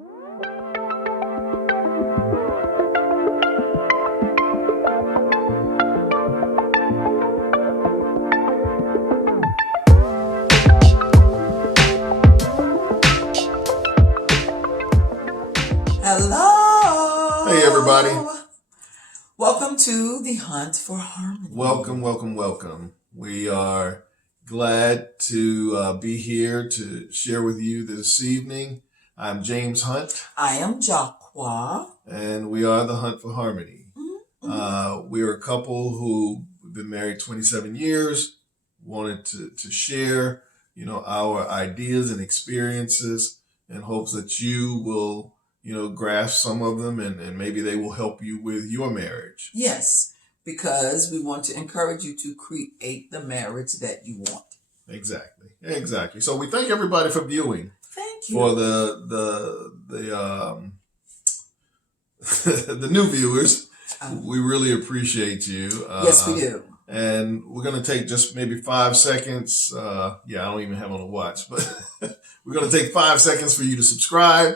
Hello. Hey, everybody. Welcome to the Hunt for Harmony. Welcome. We are glad to be here to share with you this evening. I'm James Hunt. I am Jacqua. And we are the Hunt for Harmony. Mm-hmm. We're a couple who've been married 27 years, wanted to share, our ideas and experiences in hopes that you will grasp some of them and maybe they will help you with your marriage. Yes, because we want to encourage you to create the marriage that you want. Exactly. So we thank everybody for viewing. Thank you. For the the new viewers, we really appreciate you. Yes, we do. And we're going to take just maybe 5 seconds. I don't even have on a watch, but we're going to take 5 seconds for you to subscribe.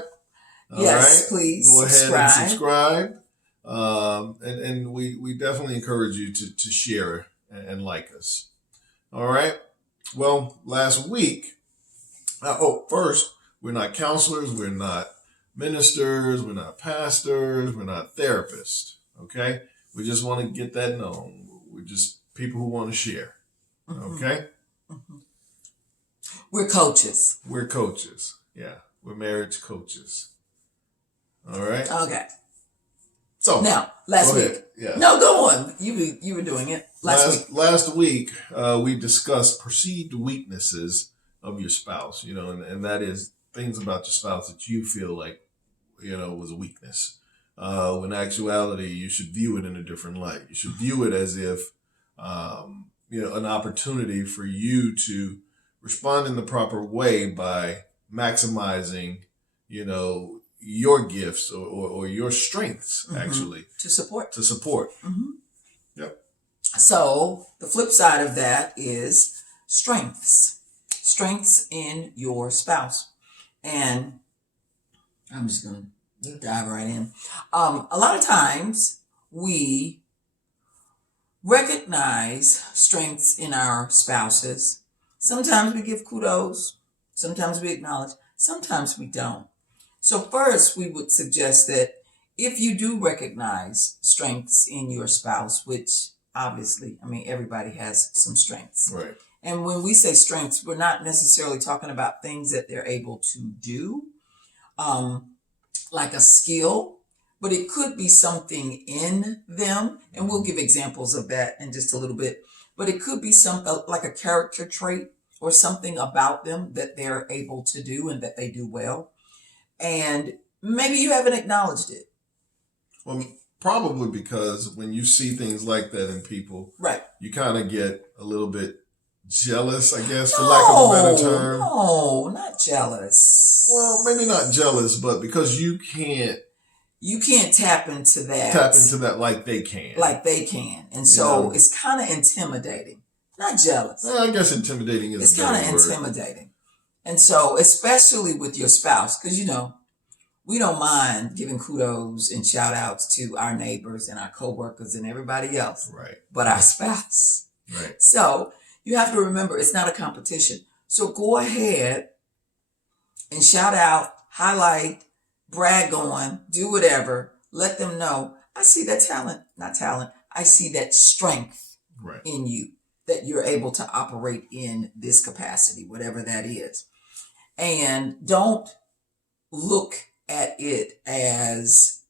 Yes, right? Please go ahead and subscribe. And we definitely encourage you to share and like us. All right. Well, last week, first, we're not counselors, we're not ministers, we're not pastors, we're not therapists. Okay. We just want to get that known. We're just people who want to share. Okay. Mm-hmm. We're coaches. Yeah. We're marriage coaches. All right. Okay. So now, last week. Yeah. No, go on. You were doing it last week. We discussed perceived weaknesses of your spouse. And that is things about your spouse that you feel like was a weakness. When in actuality, you should view it in a different light. You should view it as if an opportunity for you to respond in the proper way by maximizing your gifts or your strengths, actually. To support. Mm-hmm. Yep. So the flip side of that is strengths. Strengths in your spouse. And I'm just going to dive right in. A lot of times we recognize strengths in our spouses. Sometimes we give kudos. Sometimes we acknowledge. Sometimes we don't. So first, we would suggest that if you do recognize strengths in your spouse, which obviously, everybody has some strengths. Right. And when we say strengths, we're not necessarily talking about things that they're able to do, like a skill, but it could be something in them. And we'll give examples of that in just a little bit. But it could be like a character trait or something about them that they're able to do and that they do well. And maybe you haven't acknowledged it. Well, probably because when you see things like that in people, right, you kind of get a little bit jealous, I guess, for lack of a better term. No, not jealous. Well, maybe not jealous, but because you can't tap into that like they can. And so it's kind of intimidating. Not jealous. I guess intimidating is it's kind of intimidating. And so, especially with your spouse, because, we don't mind giving kudos and shout outs to our neighbors and our coworkers and everybody else. Right. But our spouse. Right. So you have to remember it's not a competition. So go ahead and shout out, highlight, brag on, do whatever. Let them know, I see that I see that strength in you, that you're able to operate in this capacity, whatever that is. And don't look at it as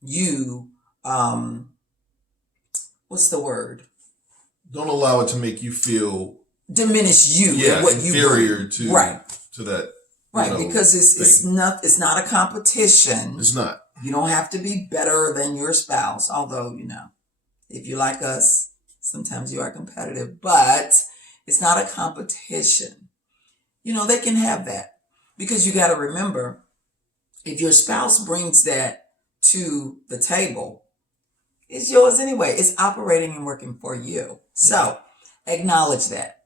you, what's the word? Don't allow it to make you feel diminish you and what inferior you to that. Right, because it's not a competition. It's not. You don't have to be better than your spouse, although, if you're like us, sometimes you are competitive, but it's not a competition. They can have that. Because you got to remember, if your spouse brings that to the table, it's yours anyway. It's operating and working for you. So acknowledge that.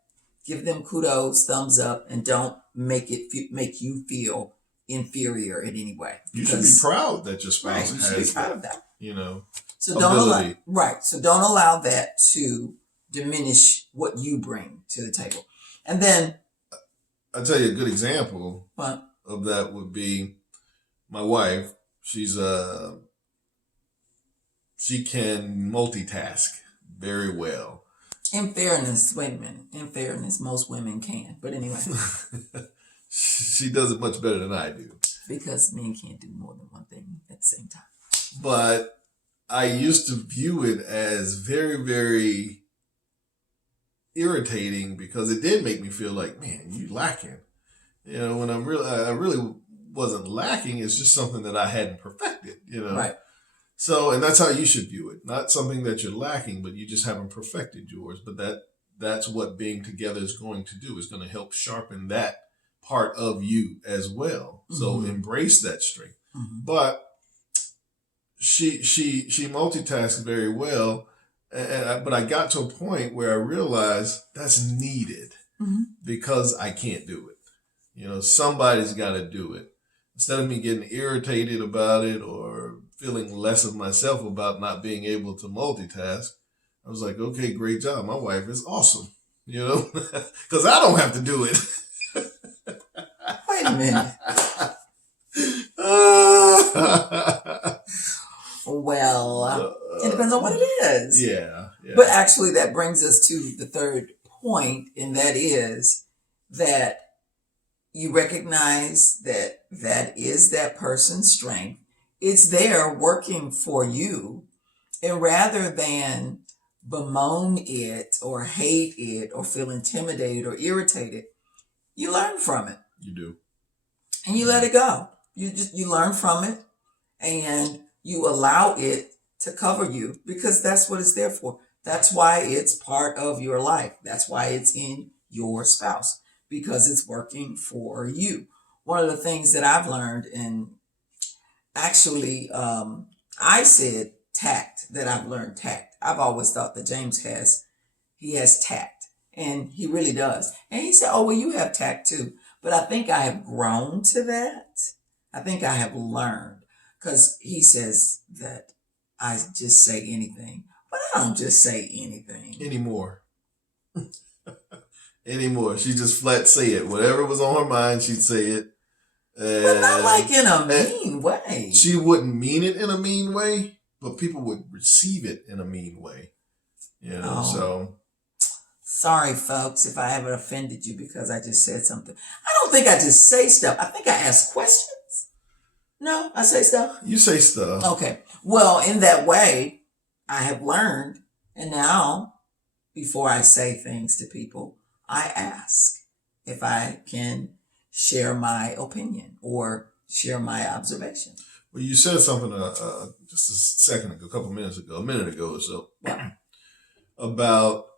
Give them kudos, thumbs up, and don't make you feel inferior in any way. You should be proud that your Right, spouse you should be has proud that, of that. So ability. don't allow that to diminish what you bring to the table. And then I'll tell you a good example what? of that would be my wife. She can multitask very well. In fairness, wait a minute. In fairness, most women can. But anyway. She does it much better than I do. Because men can't do more than one thing at the same time. But I used to view it as very, very irritating because it did make me feel like, man, you lacking. When I really wasn't lacking. It's just something that I hadn't perfected, Right. So, and that's how you should view it. Not something that you're lacking, but you just haven't perfected yours. But that's what being together is going to do. It's going to help sharpen that part of you as well. Mm-hmm. So embrace that strength. Mm-hmm. But she multitasks very well. But I got to a point where I realized that's needed because I can't do it. Somebody's got to do it. Instead of me getting irritated about it or feeling less of myself about not being able to multitask, I was like, okay, great job. My wife is awesome, because I don't have to do it. Wait a minute. Well, it depends on what it is. Yeah. But actually, that brings us to the third point, and that is that you recognize that is that person's strength. It's there working for you. And rather than bemoan it or hate it or feel intimidated or irritated, you learn from it. You do. And you let it go. You learn from it and you allow it to cover you because that's what it's there for. That's why it's part of your life. That's why it's in your spouse. Because it's working for you. One of the things that I've learned, and actually, I said tact, that I've learned tact. I've always thought that James has tact, and he really does. And he said, oh, well, you have tact too. But I think I have grown to that. I think I have learned, because he says that I just say anything, but I don't just say anything. Anymore. She just flat say it. Whatever was on her mind, she'd say it. But not like in a mean way. She wouldn't mean it in a mean way, but people would receive it in a mean way. So. Sorry, folks, if I haven't offended you because I just said something. I don't think I just say stuff. I think I ask questions. No, I say stuff. You say stuff. Okay. Well, in that way, I have learned. And now, before I say things to people, I ask if I can share my opinion or share my observation. Well, you said something just a minute ago or so, about,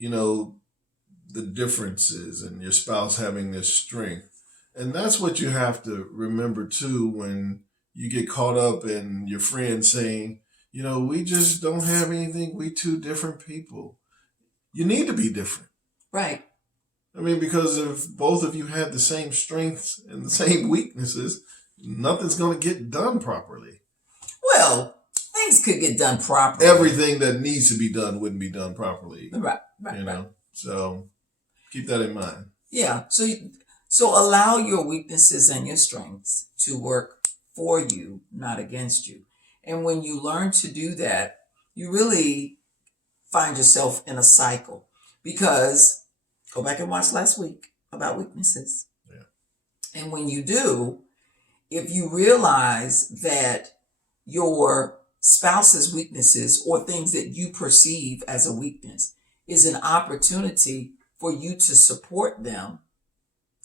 the differences and your spouse having this strength. And that's what you have to remember too when you get caught up in your friends saying, we just don't have anything. We two different people. You need to be different. Right. I mean, because if both of you had the same strengths and the same weaknesses, nothing's going to get done properly. Well, things could get done properly. Everything that needs to be done wouldn't be done properly. Right. So keep that in mind. Yeah. So allow your weaknesses and your strengths to work for you, not against you. And when you learn to do that, you really find yourself in a cycle. Because go back and watch last week about weaknesses. Yeah. And when you do, if you realize that your spouse's weaknesses or things that you perceive as a weakness is an opportunity for you to support them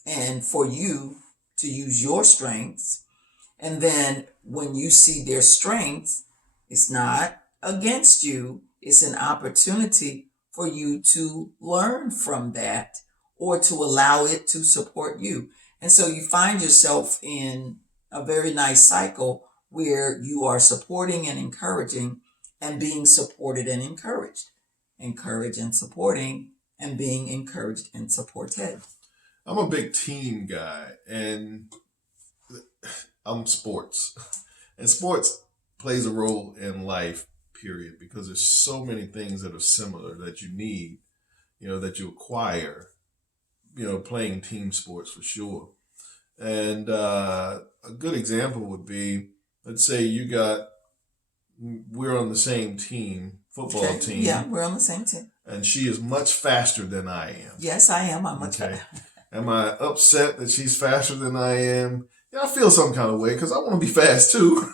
and for you to use your strengths. And then when you see their strengths, it's not against you. It's an opportunity for you to learn from that or to allow it to support you. And so you find yourself in a very nice cycle where you are supporting and encouraging and being supported and encouraged. Encourage and supporting and being encouraged and supported. I'm a big team guy, and I'm sports, and sports plays a role in life, period, because there's so many things that are similar that you need, that you acquire, playing team sports for sure. And a good example would be, let's say we're on the same team, football team. Yeah, we're on the same team. And she is much faster than I am. Yes, I am. I'm much faster. Am I upset that she's faster than I am? Yeah, I feel some kind of way because I want to be fast too.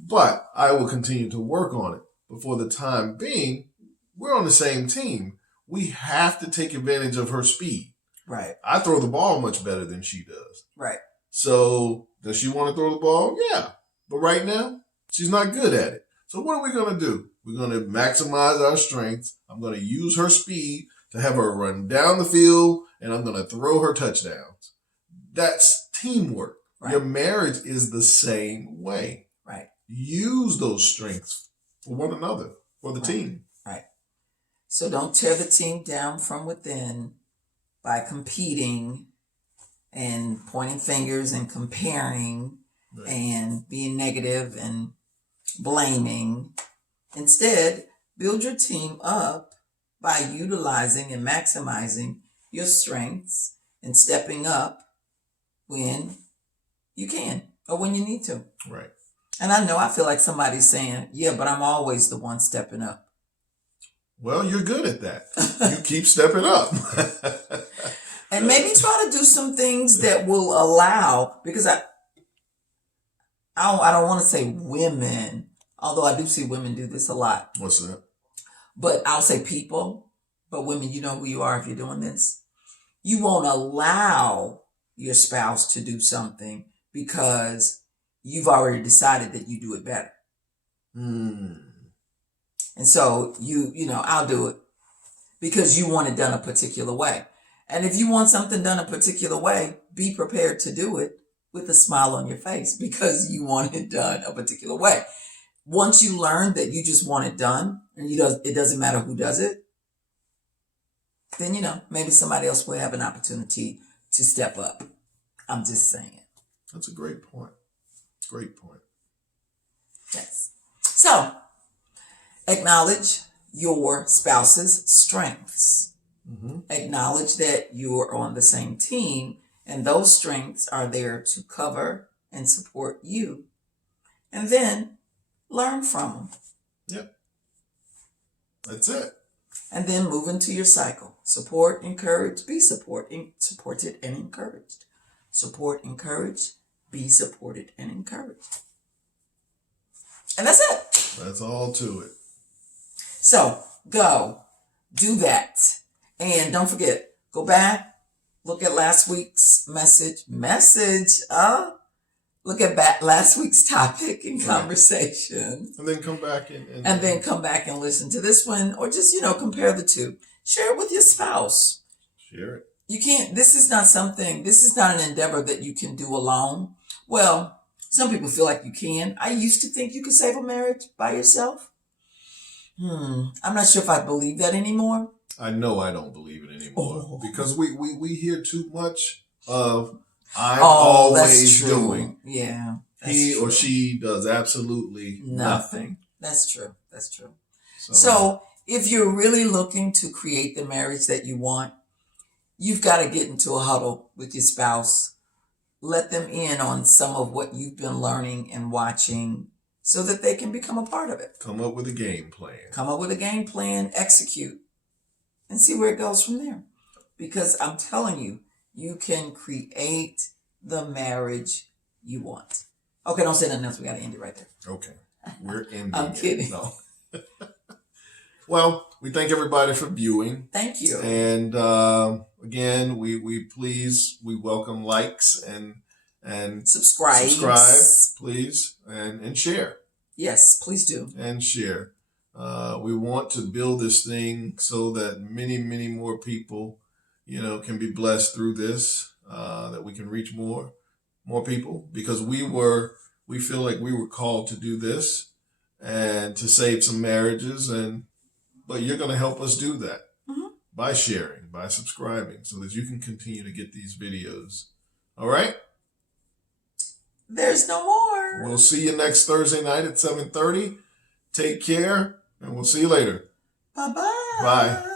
But I will continue to work on it. But for the time being, we're on the same team. We have to take advantage of her speed. Right. I throw the ball much better than she does. Right. So does she want to throw the ball? Yeah. But right now, she's not good at it. So what are we going to do? We're going to maximize our strengths. I'm going to use her speed to have her run down the field, and I'm going to throw her touchdowns. That's teamwork. Right. Your marriage is the same way. Right. Use those strengths for one another, for the team. Right. So don't tear the team down from within by competing and pointing fingers and comparing and being negative and blaming. Instead, build your team up by utilizing and maximizing your strengths and stepping up when you can or when you need to. Right. And I feel like somebody's saying, yeah, but I'm always the one stepping up. Well, you're good at that. You keep stepping up. And maybe try to do some things that will allow, because I don't want to say women, although I do see women do this a lot. What's that? But I'll say people, but women, you know who you are if you're doing this. You won't allow your spouse to do something because you've already decided that you do it better. And so I'll do it because you want it done a particular way. And if you want something done a particular way, be prepared to do it with a smile on your face because you want it done a particular way. Once you learn that you just want it done and it doesn't matter who does it, then, maybe somebody else will have an opportunity to step up. I'm just saying. That's a great point. Great point. Yes. So, acknowledge your spouse's strengths. Mm-hmm. Acknowledge that you are on the same team and those strengths are there to cover and support you. And then learn from them. Yep. That's it. And then move into your cycle. Support, encourage, be supported and encouraged. Support, encourage, be supported and encouraged. And that's it. That's all to it. So go do that. And don't forget, go back, look at last week's message. Look at last week's topic and conversation. And then come back and then come back and listen to this one, or just, compare the two. Share it with your spouse. Share it. You can't, this is not an endeavor that you can do alone. Well, some people feel like you can. I used to think you could save a marriage by yourself. I'm not sure if I believe that anymore. I know I don't believe it anymore because we hear too much of I'm always doing. Yeah. He or she does absolutely nothing. That's true. So if you're really looking to create the marriage that you want, you've got to get into a huddle with your spouse. Let them in on some of what you've been learning and watching so that they can become a part of it. Come up with a game plan. Execute. And see where it goes from there. Because I'm telling you, you can create the marriage you want. Okay, don't say nothing else. We got to end it right there. Okay. We're ending I'm kidding. No. Well, we thank everybody for viewing. Thank you. And again, we welcome likes and subscribe, please, and share. Yes, please do. And share. We want to build this thing so that many, many more people, can be blessed through this, that we can reach more people, because we feel like we were called to do this and to save some marriages, but you're going to help us do that by sharing, by subscribing, so that you can continue to get these videos. All right? There's no more. We'll see you next Thursday night at 7:30. Take care, and we'll see you later. Bye-bye. Bye.